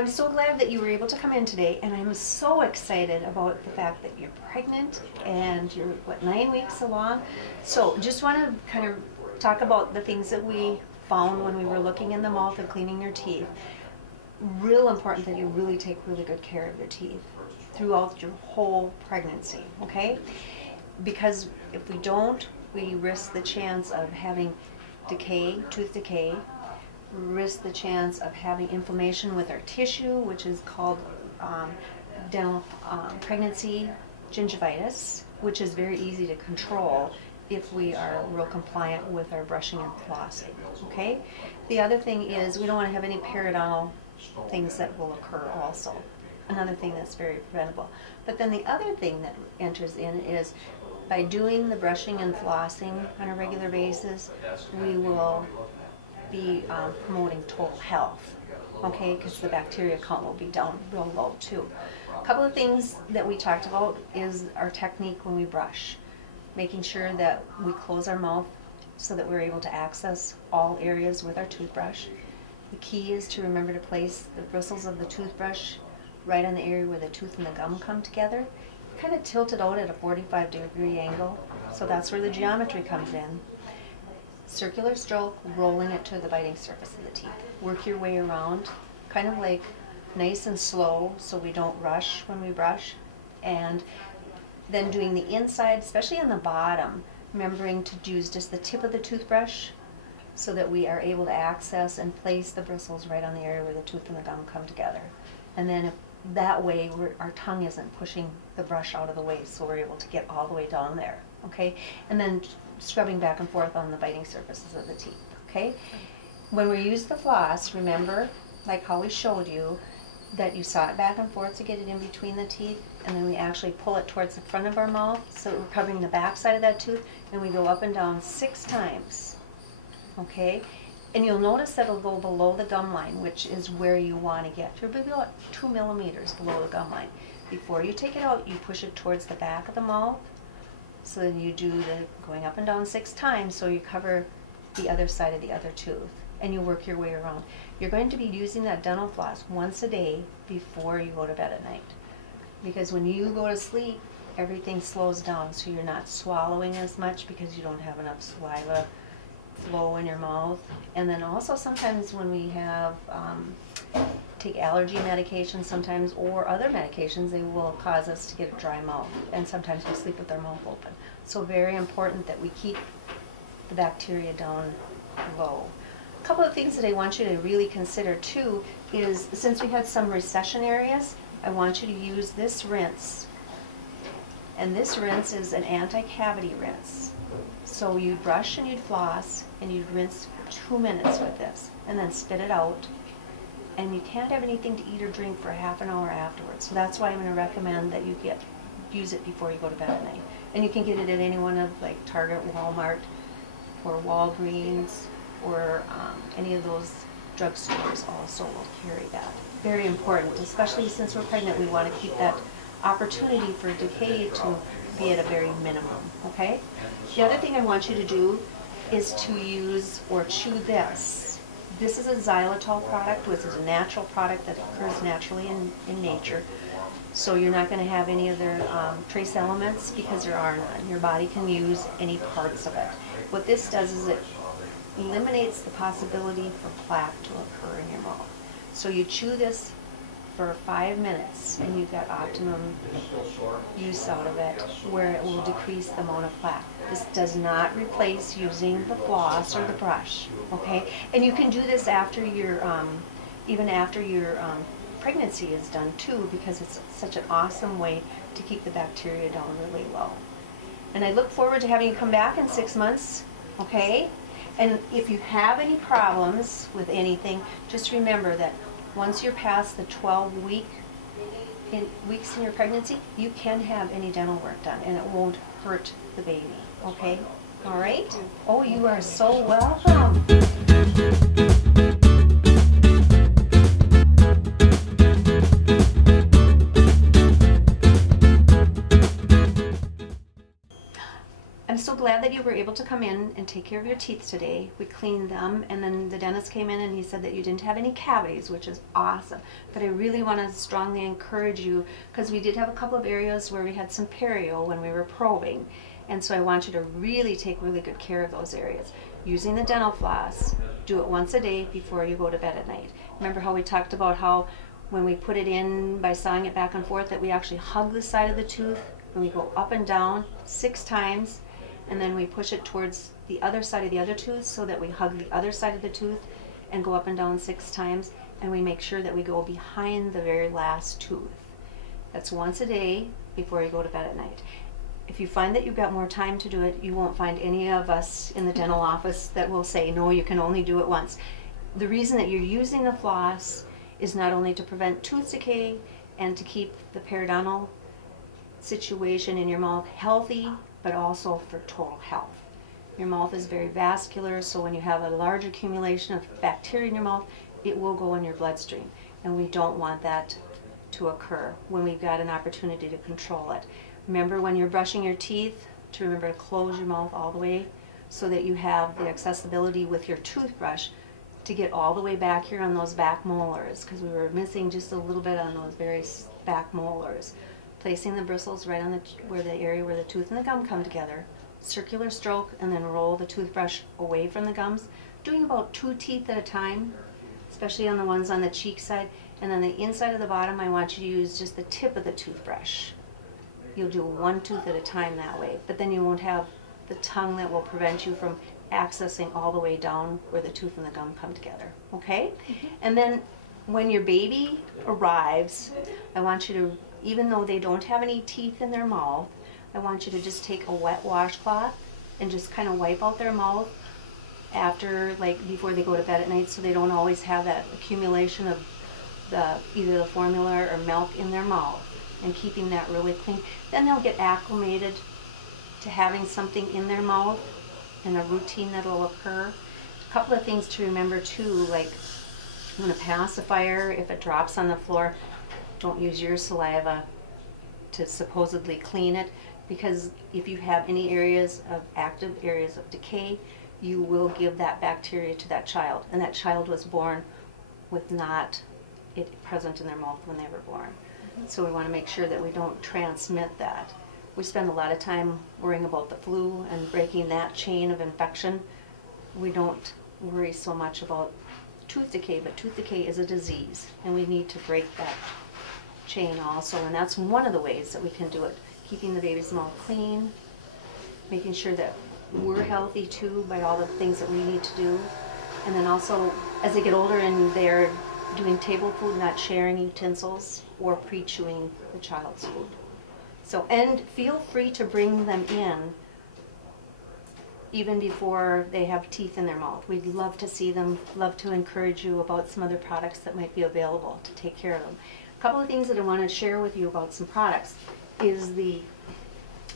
I'm so glad that you were able to come in today, and I'm so excited about the fact that you're pregnant and you're, what, 9 weeks along? So just want to kind of talk about the things that we found when we were looking in the mouth and cleaning your teeth. Real important that you really take really good care of your teeth throughout your whole pregnancy, okay? Because if we don't, we risk the chance of having decay, tooth decay, risk the chance of having inflammation with our tissue, which is called dental pregnancy gingivitis, which is very easy to control if we are real compliant with our brushing and flossing, okay? The other thing is we don't want to have any periodontal things that will occur also. Another thing that's very preventable. But then the other thing that enters in is by doing the brushing and flossing on a regular basis, we will be promoting total health, okay, because the bacteria count will be down real low too. A couple of things that we talked about is our technique when we brush, making sure that we close our mouth so that we're able to access all areas with our toothbrush. The key is to remember to place the bristles of the toothbrush right on the area where the tooth and the gum come together. Kind of tilt it out at a 45-degree angle, so that's where the geometry comes in. Circular stroke, rolling it to the biting surface of the teeth. Work your way around, kind of like nice and slow so we don't rush when we brush. And then doing the inside, especially on the bottom, remembering to use just the tip of the toothbrush so that we are able to access and place the bristles right on the area where the tooth and the gum come together. And then if that way our tongue isn't pushing the brush out of the way, so we're able to get all the way down there, okay? And then scrubbing back and forth on the biting surfaces of the teeth, okay? When we use the floss, remember, like how we showed you, that you saw it back and forth to get it in between the teeth, and then we actually pull it towards the front of our mouth, so we're covering the back side of that tooth, and we go up and down 6 times, okay? And you'll notice that it'll go below the gum line, which is where you want to get. You'll be about 2 millimeters below the gum line. Before you take it out, you push it towards the back of the mouth. So then you do the going up and down 6 times, so you cover the other side of the other tooth, and you work your way around. You're going to be using that dental floss once a day before you go to bed at night. Because when you go to sleep, everything slows down, so you're not swallowing as much because you don't have enough saliva flow in your mouth. And then also sometimes when we have take allergy medications sometimes, or other medications, they will cause us to get a dry mouth, and sometimes we sleep with our mouth open. So very important that we keep the bacteria down low. A couple of things that I want you to really consider too is, since we had some recession areas, I want you to use this rinse. And this rinse is an anti-cavity rinse. So you'd brush and you'd floss and you'd rinse for 2 minutes with this and then spit it out. And you can't have anything to eat or drink for half an hour afterwards. So that's why I'm going to recommend that you use it before you go to bed at night. And you can get it at any one of like Target, Walmart, or Walgreens, or any of those drugstores also will carry that. Very important, especially since we're pregnant, we want to keep that opportunity for decay to be at a very minimum, okay? The other thing I want you to do is to use or chew this. This is a xylitol product, which is a natural product that occurs naturally in nature. So you're not going to have any other trace elements because there are none. Your body can use any parts of it. What this does is it eliminates the possibility for plaque to occur in your mouth. So you chew this for 5 minutes and you get optimum use out of it, where it will decrease the amount of plaque. This does not replace using the floss or the brush, okay? And you can do this after your, even after your pregnancy is done too, because it's such an awesome way to keep the bacteria down really low. And I look forward to having you come back in 6 months, okay? And if you have any problems with anything, just remember that once you're past the 12 weeks in your pregnancy, you can have any dental work done and it won't hurt the baby, okay? All right? Oh, you are so welcome. I'm so glad that you you were able to come in and take care of your teeth today. We cleaned them, and then the dentist came in and he said that you didn't have any cavities, which is awesome. But I really want to strongly encourage you, because we did have a couple of areas where we had some perio when we were probing. And so I want you to really take really good care of those areas. Using the dental floss, do it once a day before you go to bed at night. Remember how we talked about how when we put it in by sawing it back and forth, that we actually hug the side of the tooth, and we go up and down 6 times, and then we push it towards the other side of the other tooth so that we hug the other side of the tooth and go up and down 6 times, and we make sure that we go behind the very last tooth. That's once a day before you go to bed at night. If you find that you've got more time to do it, you won't find any of us in the dental office that will say, no, you can only do it once. The reason that you're using the floss is not only to prevent tooth decay and to keep the periodontal situation in your mouth healthy, but also for total health. Your mouth is very vascular, so when you have a large accumulation of bacteria in your mouth, it will go in your bloodstream, and we don't want that to occur when we've got an opportunity to control it. Remember when you're brushing your teeth to remember to close your mouth all the way so that you have the accessibility with your toothbrush to get all the way back here on those back molars, because we were missing just a little bit on those very back molars. Placing the bristles right on the area where the tooth and the gum come together, circular stroke, and then roll the toothbrush away from the gums, doing about 2 teeth at a time, especially on the ones on the cheek side. And then the inside of the bottom, I want you to use just the tip of the toothbrush. You'll do 1 tooth at a time that way, but then you won't have the tongue that will prevent you from accessing all the way down where the tooth and the gum come together, okay? And then when your baby arrives, I want you to, even though they don't have any teeth in their mouth, I want you to just take a wet washcloth and just kind of wipe out their mouth after, like before they go to bed at night, so they don't always have that accumulation of either the formula or milk in their mouth, and keeping that really clean. Then they'll get acclimated to having something in their mouth and a routine that'll occur. A couple of things to remember too, like when a pacifier, if it drops on the floor, don't use your saliva to supposedly clean it, because if you have any areas of active areas of decay, you will give that bacteria to that child, and that child was born with not it present in their mouth when they were born. So we want to make sure that we don't transmit that. We spend a lot of time worrying about the flu and breaking that chain of infection. We don't worry so much about tooth decay, but tooth decay is a disease, and we need to break that chain also, and that's one of the ways that we can do it. Keeping the baby's mouth clean, making sure that we're healthy too by all the things that we need to do, and then also as they get older and they're doing table food, not sharing utensils or pre-chewing the child's food. So, and feel free to bring them in even before they have teeth in their mouth. We'd love to see them, love to encourage you about some other products that might be available to take care of them. A couple of things that I want to share with you about some products is the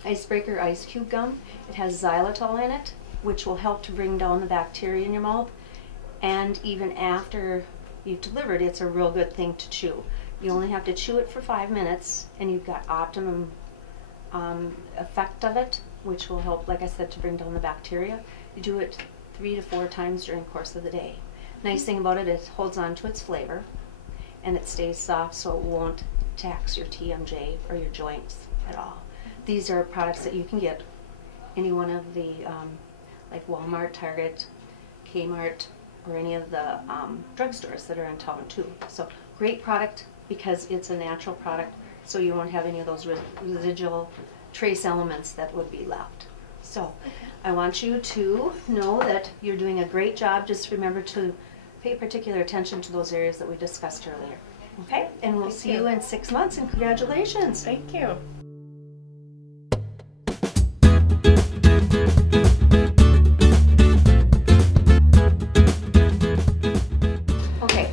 Icebreaker Ice Cube Gum. It has xylitol in it, which will help to bring down the bacteria in your mouth, and even after you've delivered, it's a real good thing to chew. You only have to chew it for 5 minutes, and you've got optimum effect of it, which will help, like I said, to bring down the bacteria. You do it 3 to 4 times during the course of the day. Nice thing about it, it holds on to its flavor, and it stays soft, so it won't tax your TMJ or your joints at all. These are products that you can get any one of the like Walmart, Target, Kmart, or any of the drugstores that are in town too. So great product because it's a natural product, so you won't have any of those residual trace elements that would be left. So I want you to know that you're doing a great job. Just remember to pay particular attention to those areas that we discussed earlier. Okay? And we'll see you in 6 months, and congratulations. Thank you. Okay.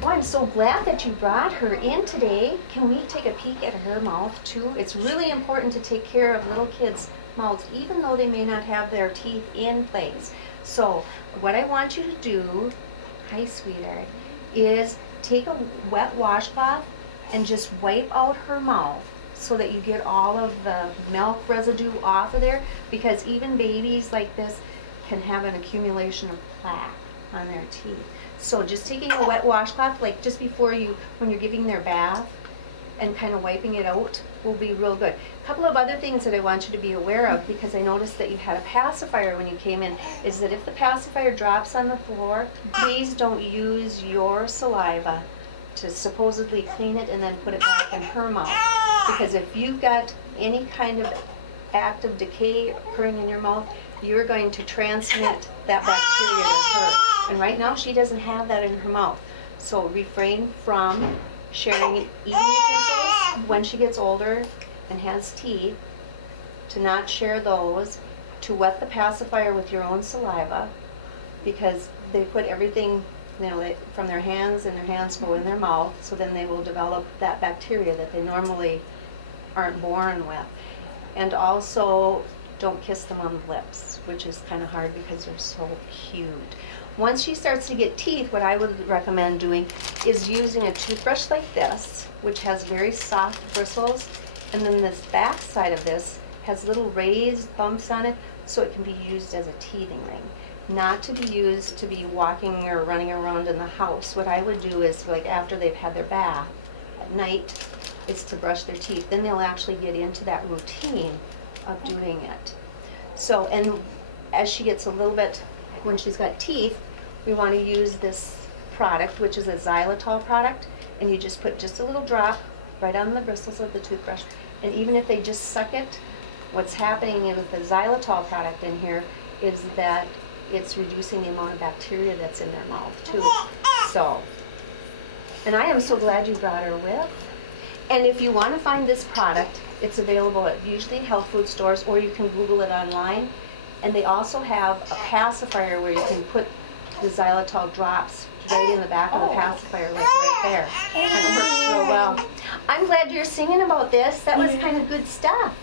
Well, I'm so glad that you brought her in today. Can we take a peek at her mouth too? It's really important to take care of little kids' mouths, even though they may not have their teeth in place. So what I want you to do, hi sweetheart, is take a wet washcloth and just wipe out her mouth so that you get all of the milk residue off of there, because even babies like this can have an accumulation of plaque on their teeth. So just taking a wet washcloth, like just before when you're giving their bath, and kind of wiping it out will be real good. A couple of other things that I want you to be aware of, because I noticed that you had a pacifier when you came in, is that if the pacifier drops on the floor, please don't use your saliva to supposedly clean it and then put it back in her mouth. Because if you've got any kind of active decay occurring in your mouth, you're going to transmit that bacteria to her. And right now she doesn't have that in her mouth. So refrain from sharing eating utensils when she gets older and has teeth, to not share those, to wet the pacifier with your own saliva, because they put everything, you know, from their hands, and their hands go in their mouth, so then they will develop that bacteria that they normally aren't born with. And also, don't kiss them on the lips, which is kind of hard because they're so cute. Once she starts to get teeth, what I would recommend doing is using a toothbrush like this, which has very soft bristles, and then this back side of this has little raised bumps on it, so it can be used as a teething ring. Not to be used to be walking or running around in the house. What I would do is, like after they've had their bath at night, is to brush their teeth. Then they'll actually get into that routine of doing it. So, and as she gets a little bit, when she's got teeth, we want to use this product, which is a xylitol product, and you just put just a little drop right on the bristles of the toothbrush, and even if they just suck it, what's happening with the xylitol product in here is that it's reducing the amount of bacteria that's in their mouth too. So, and I am so glad you brought her with. And if you want to find this product, it's available at usually health food stores, or you can Google it online. And they also have a pacifier where you can put the xylitol drops right in the back of the pacifier, like right there. And it works real well. I'm glad you're singing about this. That was kind of good stuff.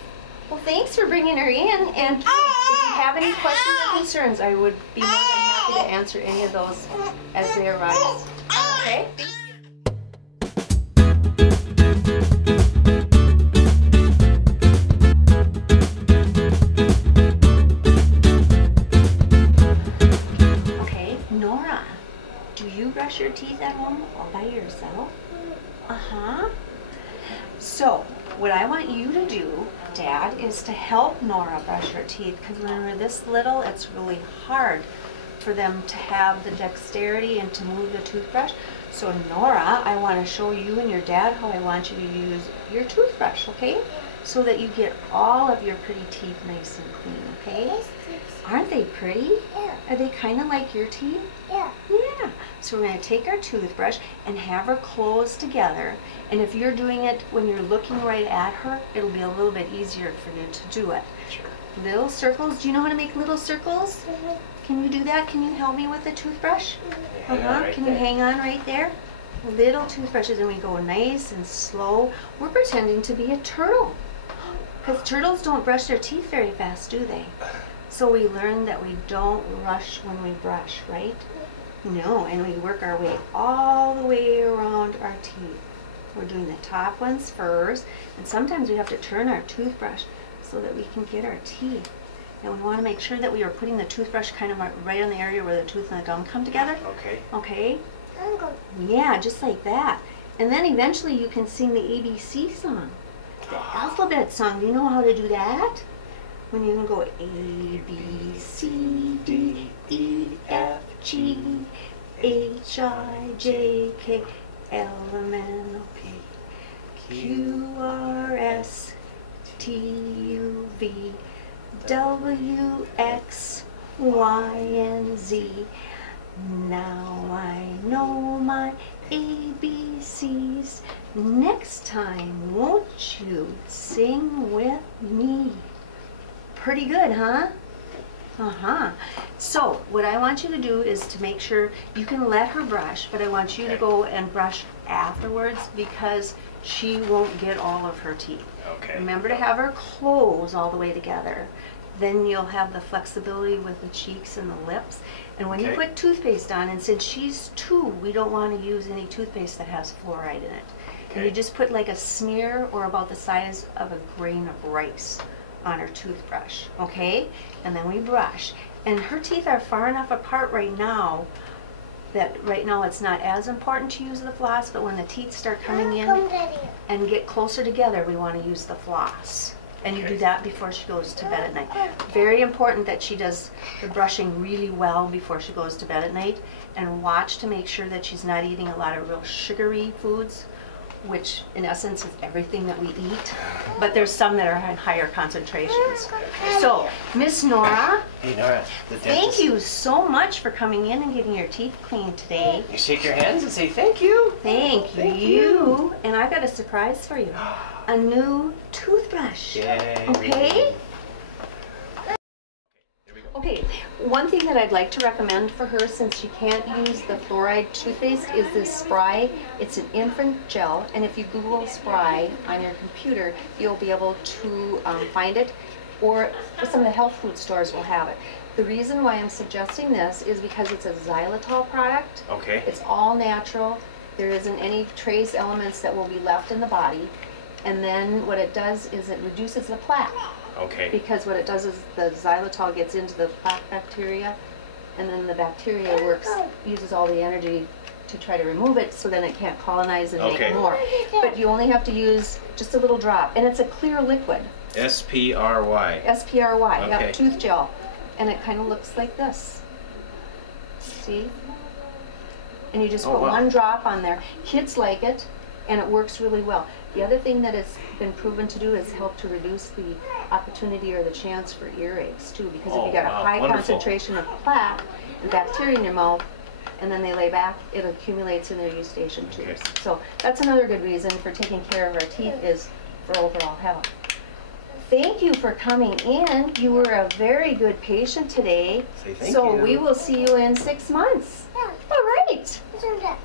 Well, thanks for bringing her in. And if you have any questions or concerns, I would be more than happy to answer any of those as they arise. Okay? Nora, do you brush your teeth at home all by yourself? Uh-huh. So, what I want you to do, Dad, is to help Nora brush her teeth, because when they're this little, it's really hard for them to have the dexterity and to move the toothbrush. So, Nora, I want to show you and your dad how I want you to use your toothbrush, okay? So that you get all of your pretty teeth nice and clean, okay? Aren't they pretty? Yeah. Are they kind of like your teeth? Yeah. Yeah. So we're going to take our toothbrush and have her close together. And if you're doing it when you're looking right at her, it'll be a little bit easier for you to do it. Sure. Little circles. Do you know how to make little circles? Mm-hmm. Can you do that? Can you help me with the toothbrush? Right Can there. you hang on right there? Little toothbrushes, and we go nice and slow. We're pretending to be a turtle. Because turtles don't brush their teeth very fast, do they? So we learn that we don't rush when we brush, right? No, and we work our way all the way around our teeth. We're doing the top ones first, and sometimes we have to turn our toothbrush so that we can get our teeth. And we want to make sure that we are putting the toothbrush kind of right on the area where the tooth and the gum come together. Okay. Okay? Yeah, just like that. And then eventually you can sing the ABC song, the alphabet song. Do you know how to do that? When you can go A, B, C, D, E, F, G, H, I, J, K, L, M, N, O, P, Q, R, S, T, U, V, W, X, Y, and Z. Now I know my ABCs. Next time, won't you sing with me? Pretty good, huh? Uh-huh. So, what I want you to do is to make sure you can let her brush, but I want you to go and brush afterwards, because she won't get all of her teeth. Okay. Remember to have her close all the way together. Then you'll have the flexibility with the cheeks and the lips. And when you Okay. put toothpaste on, and since she's 2, we don't want to use any toothpaste that has fluoride in it. And you just put like a smear or about the size of a grain of rice on her toothbrush, okay? And then we brush. And her teeth are far enough apart right now that right now it's not as important to use the floss, but when the teeth start coming in and get closer together, we want to use the floss. And you do that before she goes to bed at night. Very important that she does the brushing really well before she goes to bed at night, and watch to make sure that she's not eating a lot of real sugary foods, which in essence is everything that we eat, but there's some that are in higher concentrations. So, Miss Nora, Hey Nora, the thank dentist. you so much for coming in and getting your teeth cleaned today. You shake your hands and say thank you. Thank you. And I got a surprise for you. A new toothbrush. Yay. Okay? Okay, one thing that I'd like to recommend for her, since she can't use the fluoride toothpaste, is this Spry. It's an infant gel, and if you Google Spry on your computer, you'll be able to find it, or some of the health food stores will have it. The reason why I'm suggesting this is because it's a xylitol product. Okay. It's all natural. There isn't any trace elements that will be left in the body. And then what it does is it reduces the plaque. Okay. Because what it does is the xylitol gets into the plaque bacteria, and then the bacteria uses all the energy to try to remove it, so then it can't colonize and Okay. make more. But you only have to use just a little drop, and it's a clear liquid. SPRY. SPRY, Okay. yep, tooth gel. And it kind of looks like this. See? And you just Oh, put wow. one drop on there. Kids like it, and it works really well. The other thing that has been proven to do is help to reduce the opportunity or the chance for earaches too, because if Oh, you got a wow. high Wonderful. concentration of plaque and bacteria in your mouth, and then they lay back, it accumulates in their eustachian tubes. Okay. So that's another good reason for taking care of our teeth, is for overall health. Thank you for coming in. You were a very good patient today. Say thank so you. we will see you in 6 months. Yeah. All right. Isn't that?